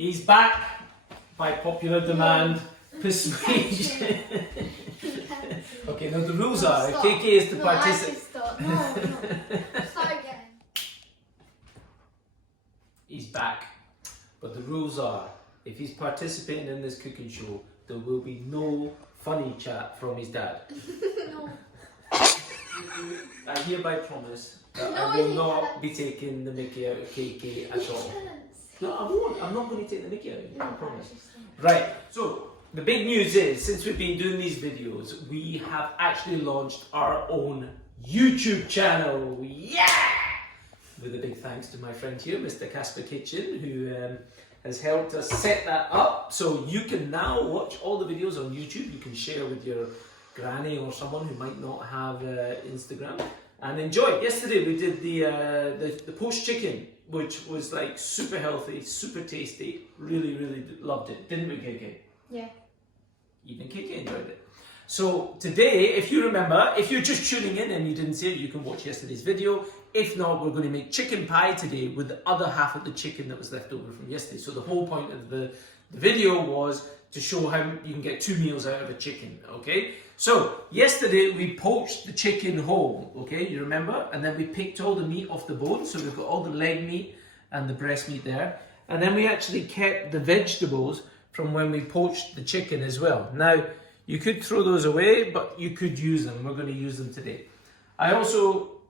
He's back by popular demand, persuasion. Okay, now the rules are, KK is to participate. No. Start again. He's back. But the rules are, if he's participating in this cooking show, there will be no funny chat from his dad. No. I hereby promise that I will not be taking the mickey out of KK at all. No, I won't. I'm not going to take the mickey out of you, I promise. Right, so the big news is, since we've been doing these videos, we have actually launched our own YouTube channel. Yeah! With a big thanks to my friend here, Mr. Casper Kitchen, who has helped us set that up. So you can now watch all the videos on YouTube. You can share with your granny or someone who might not have Instagram and enjoy. Yesterday we did the poached chicken, which was like super healthy, super tasty. Really, really loved it, didn't we, KK? Yeah. Even KK enjoyed it. So today, if you remember, if you're just tuning in and you didn't see it, you can watch yesterday's video. If not, we're going to make chicken pie today with the other half of the chicken that was left over from yesterday. So the whole point of the video was to show how you can get 2 meals out of a chicken, okay? So yesterday we poached the chicken whole, okay, you remember? And then we picked all the meat off the bone, so we've got all the leg meat and the breast meat there. And then we actually kept the vegetables from when we poached the chicken as well. Now, you could throw those away, but you could use them. We're going to use them today. I also,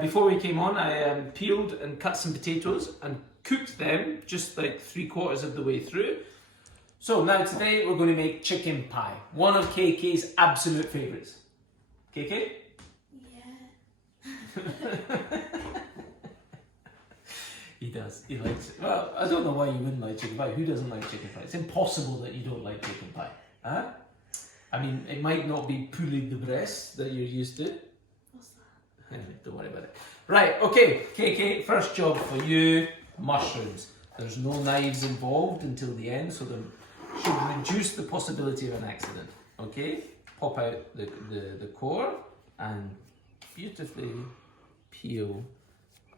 before we came on, I peeled and cut some potatoes and cooked them just like 3/4 of the way through. So now today we're going to make chicken pie, one of KK's absolute favourites. KK? Yeah. He does, he likes it. Well, I don't know why you wouldn't like chicken pie. Who doesn't like chicken pie? It's impossible that you don't like chicken pie. Huh? I mean, it might not be poulet de Bresse that you're used to. What's that? Don't worry about it. Right, okay, KK, first job for you, mushrooms. There's no knives involved until the end, so there should reduce the possibility of an accident. Okay, pop out the core and beautifully peel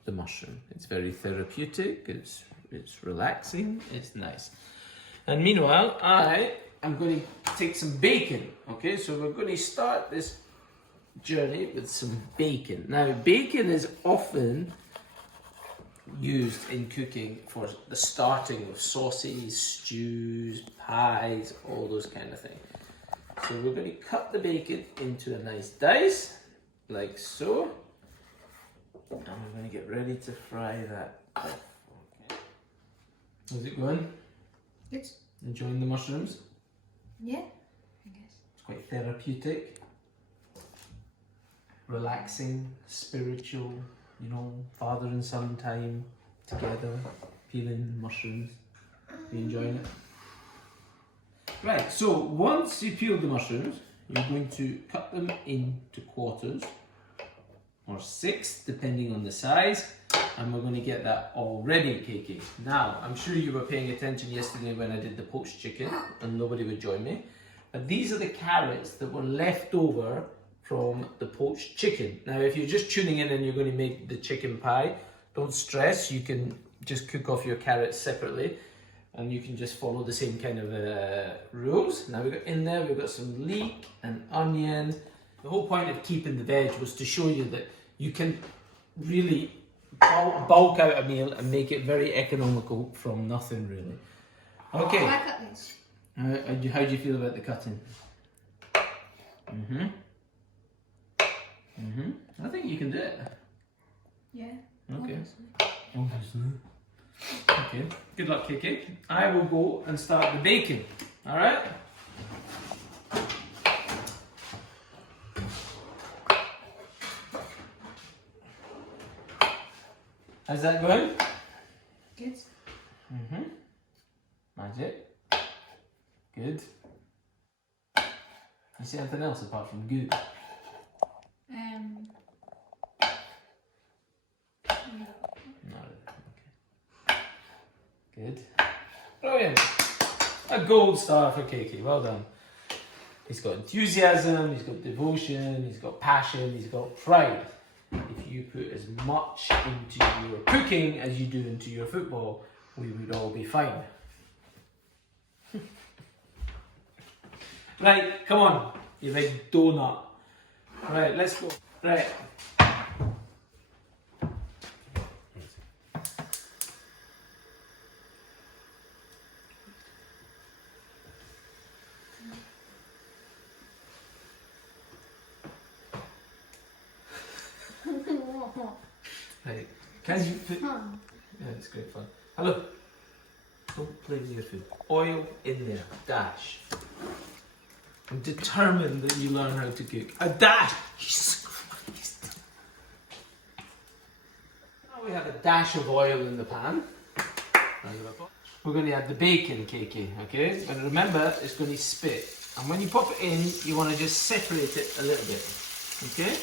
the mushroom. It's very therapeutic, it's relaxing, it's nice. And meanwhile, I am going to take some bacon. Okay, so we're going to start this journey with some bacon. Now, bacon is often used in cooking for the starting of sauces, stews, pies, all those kind of things. So we're going to cut the bacon into a nice dice, like so. And we're going to get ready to fry that off. Okay. How's it going? Good. Enjoying the mushrooms? Yeah, I guess. It's quite therapeutic, relaxing, spiritual, you know, father and son time together, peeling mushrooms. Are you enjoying it? Right, so once you peel the mushrooms, you're going to cut them into quarters, or 6, depending on the size, and we're going to get that all ready, KK. Now, I'm sure you were paying attention yesterday when I did the poached chicken, and nobody would join me, but these are the carrots that were left over from the poached chicken. Now, if you're just tuning in and you're going to make the chicken pie, don't stress, you can just cook off your carrots separately, and you can just follow the same kind of rules. Now we've got some leek and onion. The whole point of keeping the veg was to show you that you can really bulk out a meal and make it very economical from nothing, really. Okay. Can I cut this? How do you feel about the cutting? I think you can do it. Yeah. Okay. Obviously. Obviously. Okay. Good luck, KK. I will go and start the bacon. All right. How's that going? Good. Magic. Good. You see anything else apart from good? No. No. Okay. Good. Brilliant. A gold star for KK. Well done. He's got enthusiasm, he's got devotion, he's got passion, he's got pride. If you put as much into your cooking as you do into your football, we would all be fine. Right, come on, you big donut. Right, let's go. Right. Right. Can you put... Yeah, it's great fun. Hello. Don't play with your food. Oil in there. Dash. I'm determined that you learn how to cook. A dash! Jesus Christ. Now we have a dash of oil in the pan. We're going to add the bacon, KK, okay? And remember, it's going to spit. And when you pop it in, you want to just separate it a little bit, okay?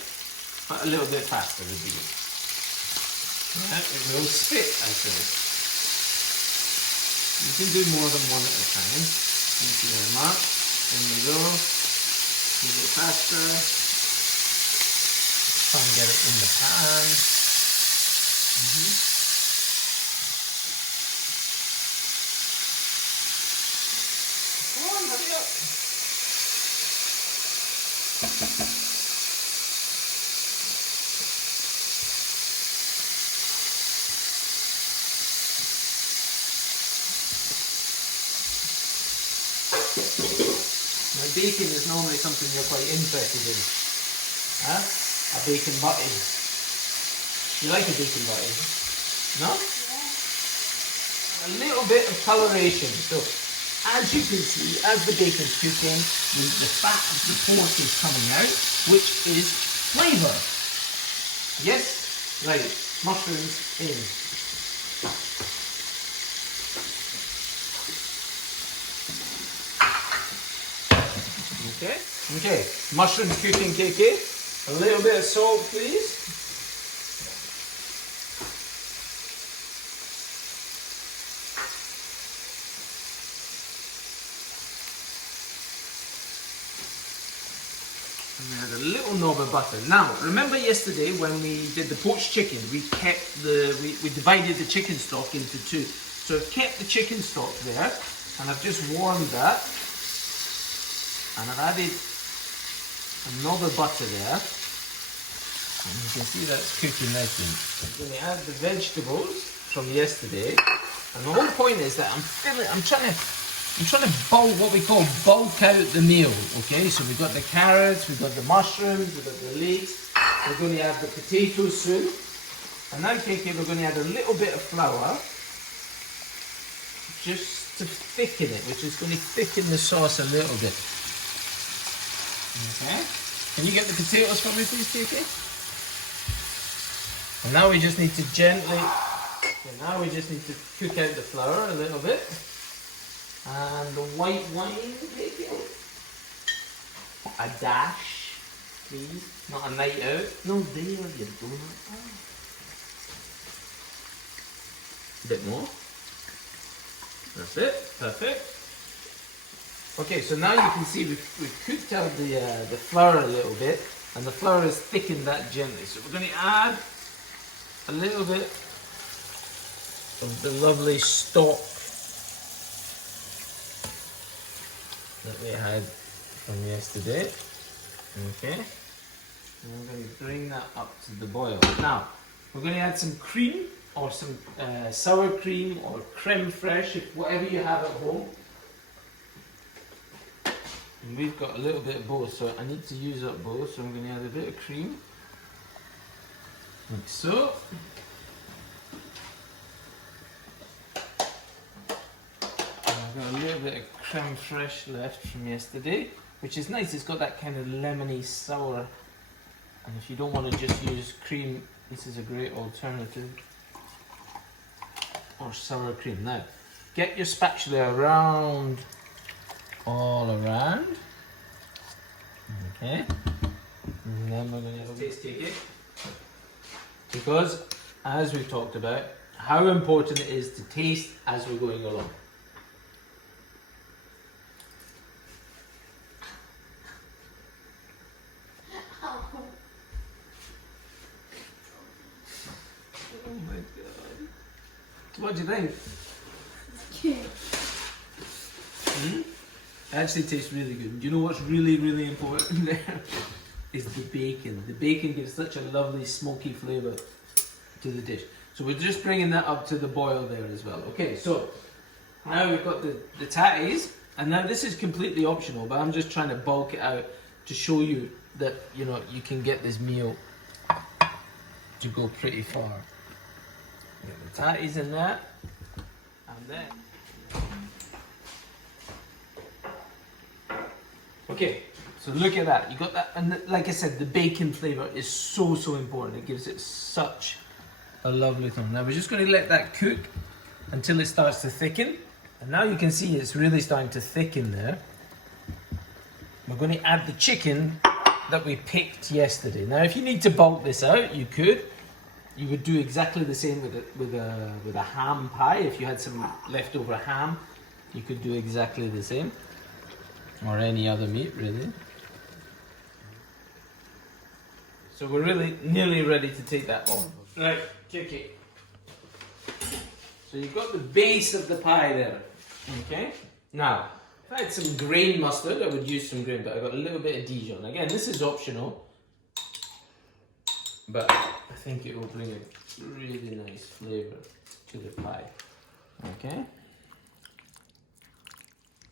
But a little bit faster would be good. Yeah, it will spit, I said. You can do more than one at a time. Thank you very much. In we go. A bit faster. Try and get it in the pan. Come on, hurry up. Now bacon is normally something you're quite interested in. Huh? A bacon butty. You like a bacon butty? No? Yeah. A little bit of coloration. So as you can see, as the bacon's cooking, the fat of the pork is coming out, which is flavour. Yes? Right. Mushrooms in. Okay, okay. Mushrooms cooking, KK. A little bit of salt, please. And add a little knob of butter. Now, remember yesterday when we did the poached chicken, we divided the chicken stock into two. So I've kept the chicken stock there, and I've just warmed that. And I've added a knob of butter there. And you can see that's cooking nicely. I'm going to add the vegetables from yesterday. And the whole point is that I'm trying to bulk, what we call bulk out the meal. Okay, so we've got the carrots, we've got the mushrooms, we've got the leeks. We're going to add the potatoes soon. And now, KK, we're going to add a little bit of flour. Just to thicken it, which is going to thicken the sauce a little bit. Okay, can you get the potatoes for me, please, KK? And now we just need to gently, cook out the flour a little bit. And the white wine, KK. A dash, please. Not a night out. No, there you donut. A bit more. That's it, perfect. Okay, so now you can see we've cooked out the flour a little bit, and the flour has thickened that gently. So we're going to add a little bit of the lovely stock that we had from yesterday. Okay, and we're going to bring that up to the boil. Now, we're going to add some cream, or some sour cream, or creme fraiche, whatever you have at home. And we've got a little bit of both, so I need to use up both, so I'm going to add a bit of cream, like so. And I've got a little bit of creme fraiche left from yesterday, which is nice. It's got that kind of lemony sour, and if you don't want to just use cream, this is a great alternative. Or sour cream. Now, get your spatula around, all around. Okay. And then we're going to taste it. Because, as we've talked about, how important it is to taste as we're going along. Oh my God. What do you think? Cute. It actually tastes really good. Do you know what's really, really important there? Is the bacon. The bacon gives such a lovely smoky flavour to the dish. So we're just bringing that up to the boil there as well. Okay, so now we've got the tatties, and now this is completely optional, but I'm just trying to bulk it out to show you that, you know, you can get this meal to go pretty far. Get the tatties in that, and then... Okay, so look at that. You got that, and like I said, the bacon flavour is so, so important. It gives it such a lovely tone. Now we're just going to let that cook until it starts to thicken. And now you can see it's really starting to thicken there. We're going to add the chicken that we picked yesterday. Now if you need to bulk this out, you could. You would do exactly the same with a ham pie. If you had some leftover ham, you could do exactly the same. Or any other meat, really. So we're really nearly ready to take that off. Right, okay. So you've got the base of the pie there. Okay? Now, if I had some grain mustard, I would use some grain, but I've got a little bit of Dijon. Again, this is optional, but I think it will bring a really nice flavour to the pie. Okay?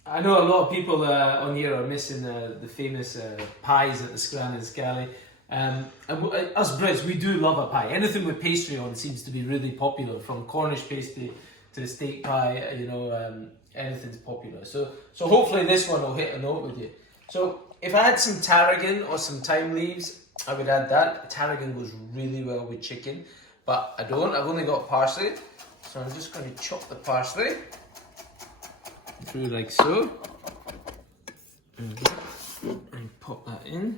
I know a lot of people on here are missing the famous pies at the Scran and Scally. Us Brits, we do love a pie. Anything with pastry on seems to be really popular, from Cornish pastry to steak pie, you know, anything's popular. So hopefully this one will hit a note with you. So if I had some tarragon or some thyme leaves, I would add that. Tarragon goes really well with chicken, but I don't. I've only got parsley, so I'm just going to chop the parsley through like so, and pop that in,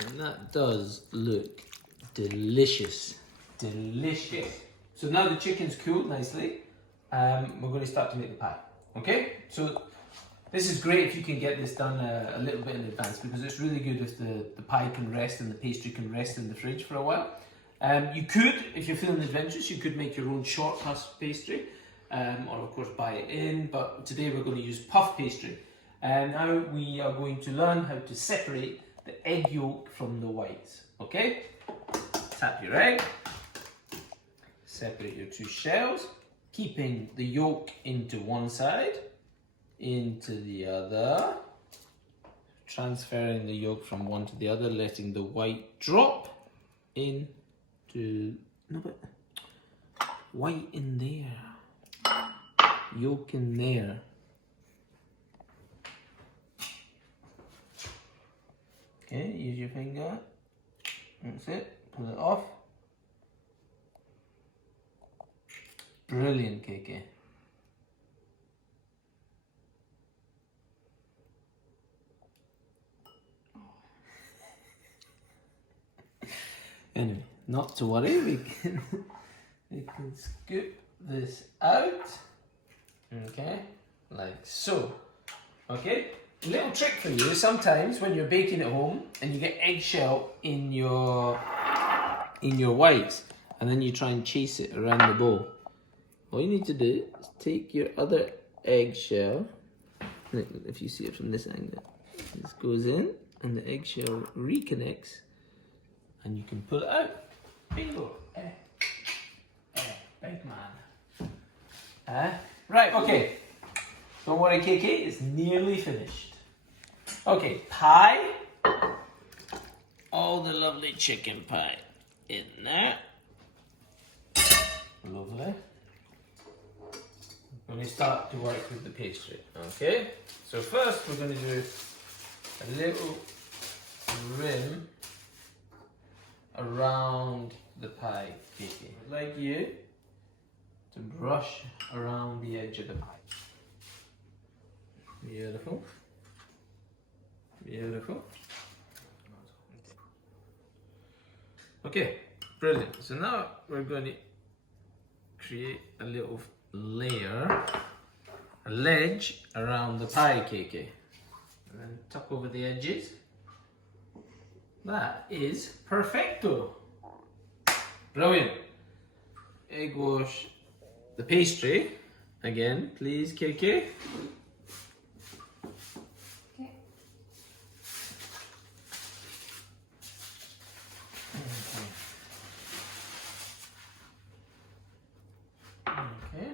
and that does look delicious. So now the chicken's cooled nicely, we're going to start to make the pie. Okay, so this is great if you can get this done a little bit in advance, because it's really good if the pie can rest and the pastry can rest in the fridge for a while. You could, if you're feeling adventurous, you could make your own short crust pastry. Or of course buy it in, but today we're going to use puff pastry. And now we are going to learn how to separate the egg yolk from the whites. Okay? Tap your egg, separate your two shells, keeping the yolk into one side, into the other, transferring the yolk from one to the other, letting the white drop into, no, but white in there. Yolk in there. Okay, use your finger. That's it. Pull it off. Brilliant, KK. Anyway, not to worry. We can scoop this out. Okay, like so. Okay, little trick for you. Sometimes when you're baking at home and you get eggshell in your whites, and then you try and chase it around the bowl, all you need to do is take your other eggshell. If you see it from this angle, this goes in and the eggshell reconnects, and you can pull it out. Bingo! Big man. Right, okay. Don't worry, KK, it's nearly finished. Okay, pie. All the lovely chicken pie in there. Lovely. We're going to start to work with the pastry. Okay, so first we're going to do a little rim around the pie, KK. I'd like you to brush around the edge of the pie. Beautiful. Beautiful. Okay, brilliant. So now we're going to create a little layer, a ledge around the pie, KK. And then tuck over the edges. That is perfecto. Brilliant. Egg wash the pastry Again, please, KK. Okay. Okay.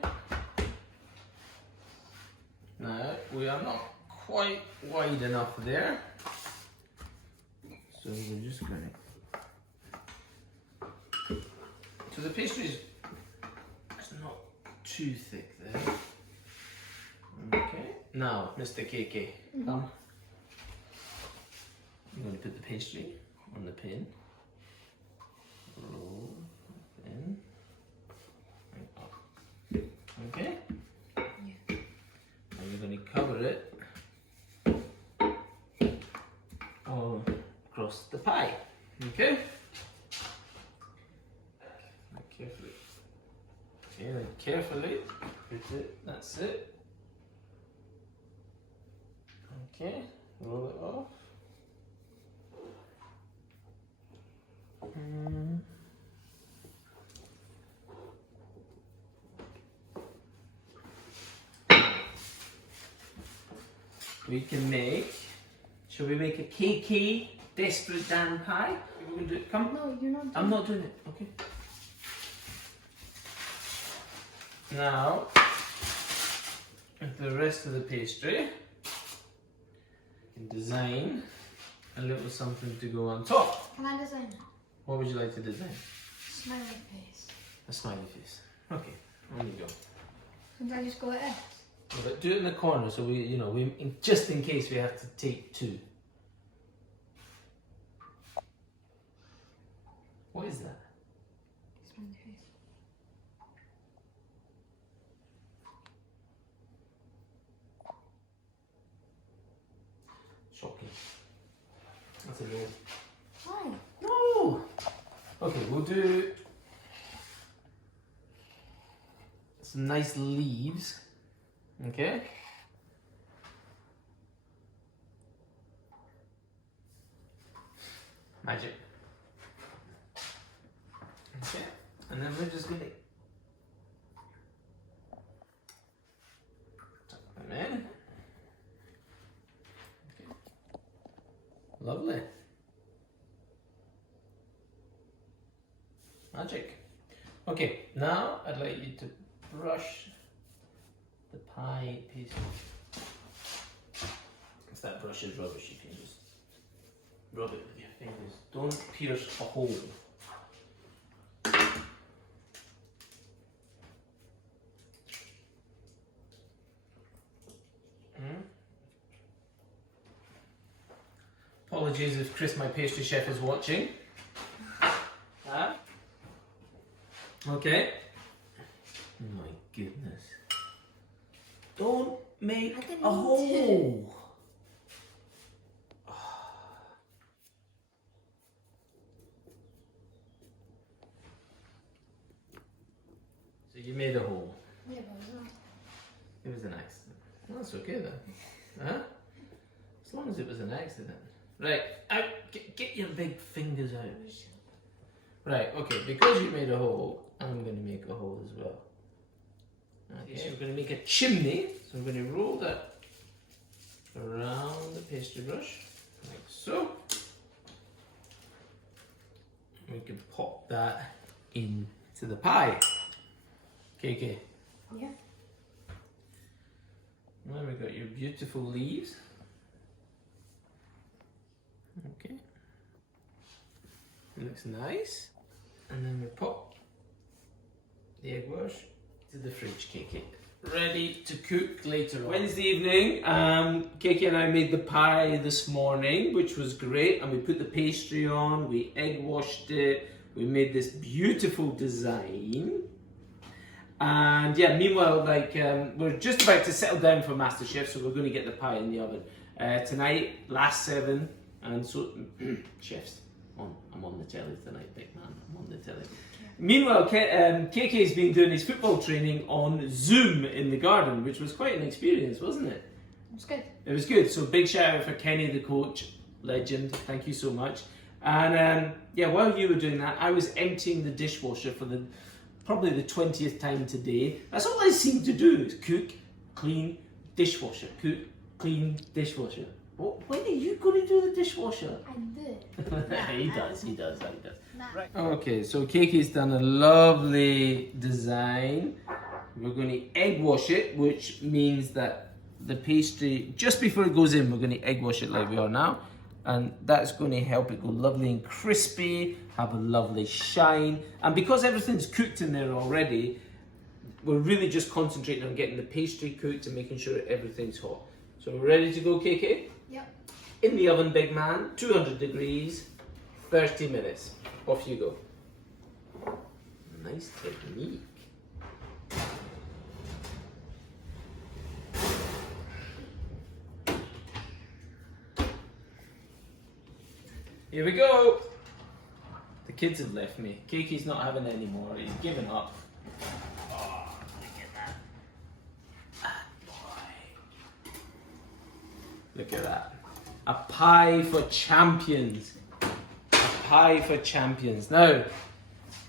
Now, we are not quite wide enough there. So we're just going to... So the pastry is not too thick there. Okay. Now, Mr. KK, come. I'm going to put the pastry on the pin. Roll the pin. And up. Okay? Yeah. And you're going to cover it all across the pie. Okay? Now carefully. Okay, then carefully put it. That's it. Okay, roll it off. We can make, shall we make a KK Desperate Dan pie? We're going to do it. Come. No, you're not. I'm not doing it, okay? Now, with the rest of the pastry, you can design a little something to go on top. Can I design it? What would you like to design? Smiley face. A smiley face. Okay, on you go. Can I just go X? But do it in the corner so we, just in case we have to take two. What is that? Smiley face. Shocking. That's a no. Why? No! Okay, we'll do some nice leaves. Okay? Magic. Okay, and then we're just going to tuck them in. Okay. Lovely. Magic. Okay, now I'd like you to brush the pie piece. If that brush is rubbish, you can just rub it with your fingers. Don't pierce a hole. Apologies if Chris, my pastry chef, is watching. Okay. Oh my goodness. Don't make a hole. So you made a hole. Yeah, but it's not. It was an accident. Well, that's okay then. Huh? As long as it was an accident. Right, out. Get your big fingers out. Right, okay, because you made a hole, I'm going to make a hole as well. Okay, so we're going to make a chimney. So I'm going to roll that around the pastry brush, like so. We can pop that into the pie. KK. Yeah. Now we've got your beautiful leaves. Okay. It looks nice. And then we pop the egg wash to the fridge, KK. Ready to cook later on. Wednesday evening, KK and I made the pie this morning, which was great. And we put the pastry on, we egg washed it, we made this beautiful design. And yeah, meanwhile, we're just about to settle down for MasterChef, so we're going to get the pie in the oven. Tonight, last 7, and so, chefs, I'm on the telly tonight, big man, I'm on the telly. Yeah. Meanwhile, KK's been doing his football training on Zoom in the garden, which was quite an experience, wasn't it? It was good. It was good, so big shout out for Kenny, the coach, legend, thank you so much. And yeah, while you were doing that, I was emptying the dishwasher for the probably the 20th time today. That's all I seem to do is cook, clean, dishwasher. Cook, clean, dishwasher. When are you going to do the dishwasher? I did. he does. Nah. Right. Okay, so Keki's done a lovely design. We're going to egg wash it, which means that the pastry, just before it goes in, we're going to egg wash it like we are now. And that's going to help it go lovely and crispy, have a lovely shine. And because everything's cooked in there already, we're really just concentrating on getting the pastry cooked and making sure everything's hot. So we're ready to go, KK? Yep. In the oven, big man, 200 degrees, 30 minutes. Off you go. Nice technique. Here we go. The kids have left me. Keki's not having any more. He's given up. Oh, look at that. Ah, boy. Look at that. A pie for champions. A pie for champions. Now,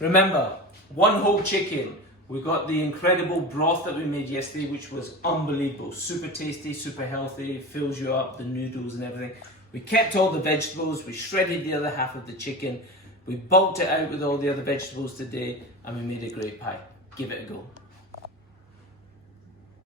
remember, one whole chicken. We got the incredible broth that we made yesterday, which was unbelievable. Super tasty, super healthy, fills you up, the noodles and everything. We kept all the vegetables, we shredded the other half of the chicken, we bulked it out with all the other vegetables today, and we made a great pie. Give it a go.